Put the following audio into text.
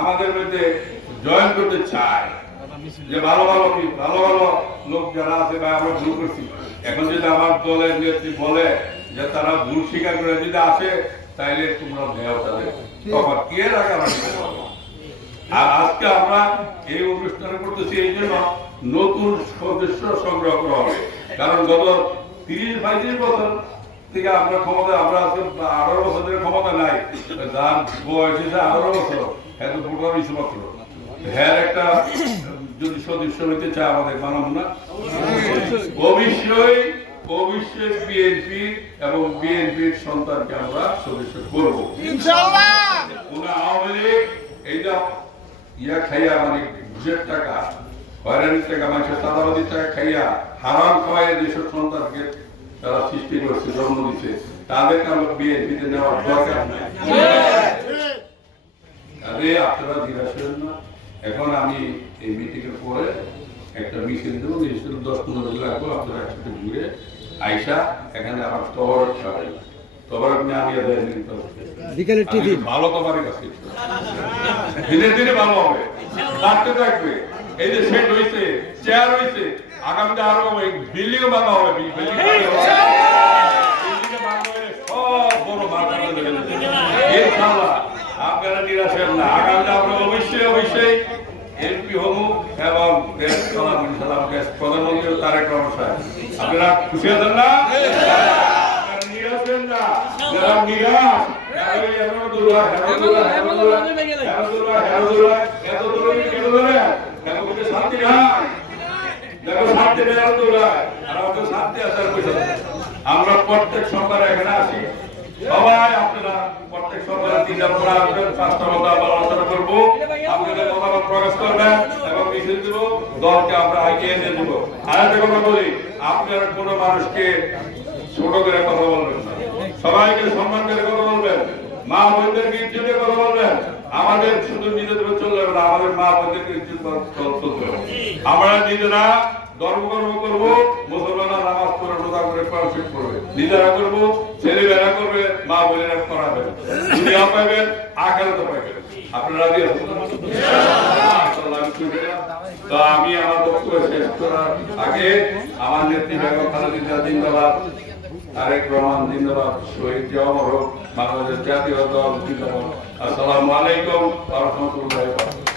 আমাদের মধ্যে জয়েন করতে চায়। যে ভালো ভালো ভালো ভালো লোক যারা আছে বা আমরা ভুল করছি। এখন যদি আমার দলের নেত্রী বলে যে তারা ভুল স্বীকার করে যদি আসে, তাইলে তোমরা দেও তাদের। তখন কে করব? আর আজকে আমরা এই অনুষ্ঠান করতেছি এই জন্য নতুন সদস্য সংগ্রহ করা হবে। কারণ গত তিরিশ পঁয়ত্রিশ বছর থেকে আমরা ক্ষমতা আমরা আজকে আঠারো বছর ধরে ক্ষমতা নাই। যার বয়স হয়েছে আঠারো বছর এত ইস্যু মাত্র হ্যাঁ একটা যদি সদস্য হইতে চায় আমাদের মানব না? অবশ্যই অবশ্যই বিএনপি এবং বিএনপির সন্তানকে আমরা সদস্য করব। কোন আওয়ামী লীগ এইটা ইয়া খাইয়া মানে ঘুষের টাকা হয়রানির টাকা মানুষের চাঁদাবাদির টাকা খাইয়া হারাম খাওয়াই দেশের সন্তানকে তারা সৃষ্টি করছে জন্ম দিচ্ছে তাদেরকে আমরা বিএনপিতে নেওয়ার দরকার নাই। আরে আপনারা নিরাশ হবেন না। এখন আমি এই মিটিং এর পরে একটা মিছিল দেবো মিছিল দশ পনেরো দিন লাগবে আপনারা একসাথে ঘুরে আইসা এখানে আমার তবরক খাবেন। তবরক নিয়ে আমি নিতে ভালো কাছে দিনে দিনে ভালো হবে। বাড়তে থাকবে। এই যে সেট হয়েছে চেয়ার হয়েছে আগামীতে আরও বিল্ডিং বাংলা হবে বিল্ডিং আপনারা না। আগামীতে আমরা অবশ্যই অবশ্যই এমপি এবং প্রধানমন্ত্রী তারেক রহমান সাহেব। আপনারা খুশি আছেন না। আমরা প্রত্যেক সোমবারে এখানে আসি। সবাই আপনারা প্রত্যেক সোমবারে তিনটা পরে আসবেন, পাঁচটা আলোচনা করব। আপনাদের মতামত প্রকাশ করবেন এবং মিছিল দিব, দলকে আমরা এগিয়ে নিয়ে দেবো আর একটা কথা বলি, আপনারা কোনো মানুষকে ছোট করে কথা বলবেন না। সবাইকে সম্মান করে কথা বলবেন। মা বোনদেরকে ইজ্জতে কথা বলবেন? আমাদের শুধু নিজেদের চলতে হবে না, আমাদের মা বোনদেরকে ইজ্জত চলতে হবে? আমরা নিজেরা করব, মুসলমানরা নামাজ পড়ে, রোজা করে পারফেক্ট করবে। নিজেরা করব, ছেলেমেয়েরা করবে মা বোনেরা দুনিয়া আপনারা রাজি আছেন? তো আমি আমার বক্তব্য শেষ করার আগে আমার নেত্রী বেগম খালেদা জিন্দাবাদ, তারেক রহমান জিন্দাবাদ, শহীদ অমর হোক, বাংলাদেশ জাতীয় দল জিন্দাবাদ। আসসালামু আলাইকুম ওয়া রাহমাতুল্লাহি ওয়া বারাকাতুহু।